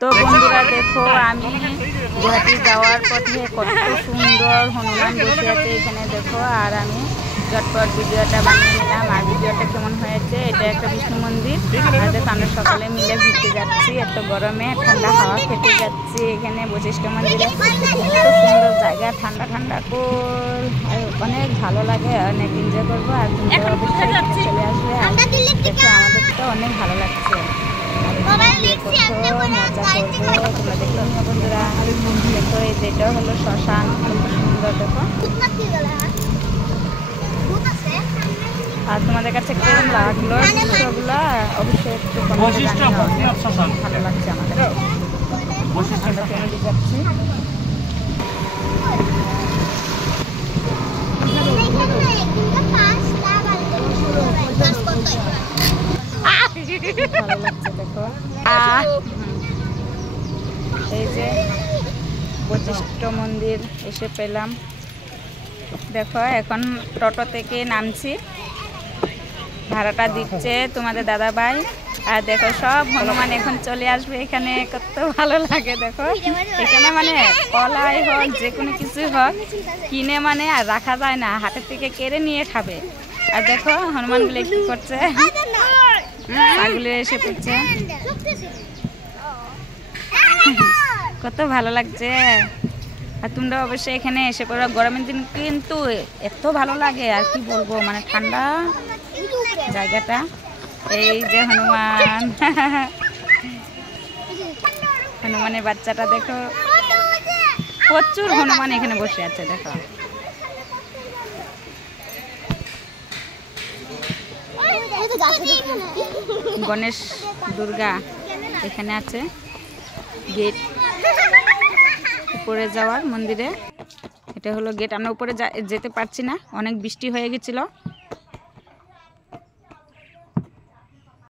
তো বন্ধুরা দেখো, আমি গুয়াহাটি যাওয়ার পথে কত সুন্দর হনুমান বসে আছে এখানে দেখো। আর আমি ঝটপট ভিডিওটা বানিয়ে নিলাম। আর ভিডিওটা কেমন হয়েছে, এটা একটা বিষ্ণু মন্দির। আর দেখো আমরা সকালে মিলে ঘুরতে যাচ্ছি, এত গরমে ঠান্ডা হাওয়া খেতে যাচ্ছি এখানে বশিষ্ঠ মন্দিরে। এত সুন্দর জায়গা, ঠান্ডা ঠান্ডা কোল, অনেক ভালো লাগে, অনেক এনজয় করবো। আর তোমরা অবশ্যই চলে আসবে। আর দেখো আমাদের তো অনেক ভালো লাগছে, কত মজা করবো তোমরা দেখো বন্ধুরা। দেখো এই যেটা হলো শ্মশান, কত সুন্দর দেখো। আর তোমাদের কাছে কেমন লাগলো দৃশ্যগুলো অবশ্যই একটু ভালো লাগছে আমাদের। আমরা ফ্যামিলি যাচ্ছি। ভালো লাগছে দেখো। এই যে বশিষ্ঠ মন্দির এসে পেলাম দেখো। এখন টোটো থেকে নামছি, ভাড়াটা দিচ্ছে তোমাদের দাদা ভাই। আর দেখো সব হনুমান এখন চলে আসবে এখানে, কত ভালো লাগে দেখো। এখানে মানে কলাই হোক যে কোনো কিছু হোক কিনে মানে আর রাখা যায় না, হাতের থেকে কেড়ে নিয়ে খাবে। আর দেখো হনুমানগুলো কি করছে, ছাগলে এসে পড়ছে, কত ভালো লাগছে। আর তোমরা অবশ্যই এখানে এসে পড়ো, গরমের দিন কিন্তু এত ভালো লাগে আর কি বলবো, মানে ঠান্ডা জায়গাটা। এই যে হনুমান, হনুমানের বাচ্চাটা দেখো, প্রচুর হনুমান এখানে বসে আছে দেখো। গণেশ দুর্গা এখানে আছে, গেট উপরে যাওয়ার মন্দিরে। এটা হলো গেট, আমরা উপরে যেতে পারছি না, অনেক বৃষ্টি হয়ে গেছিল।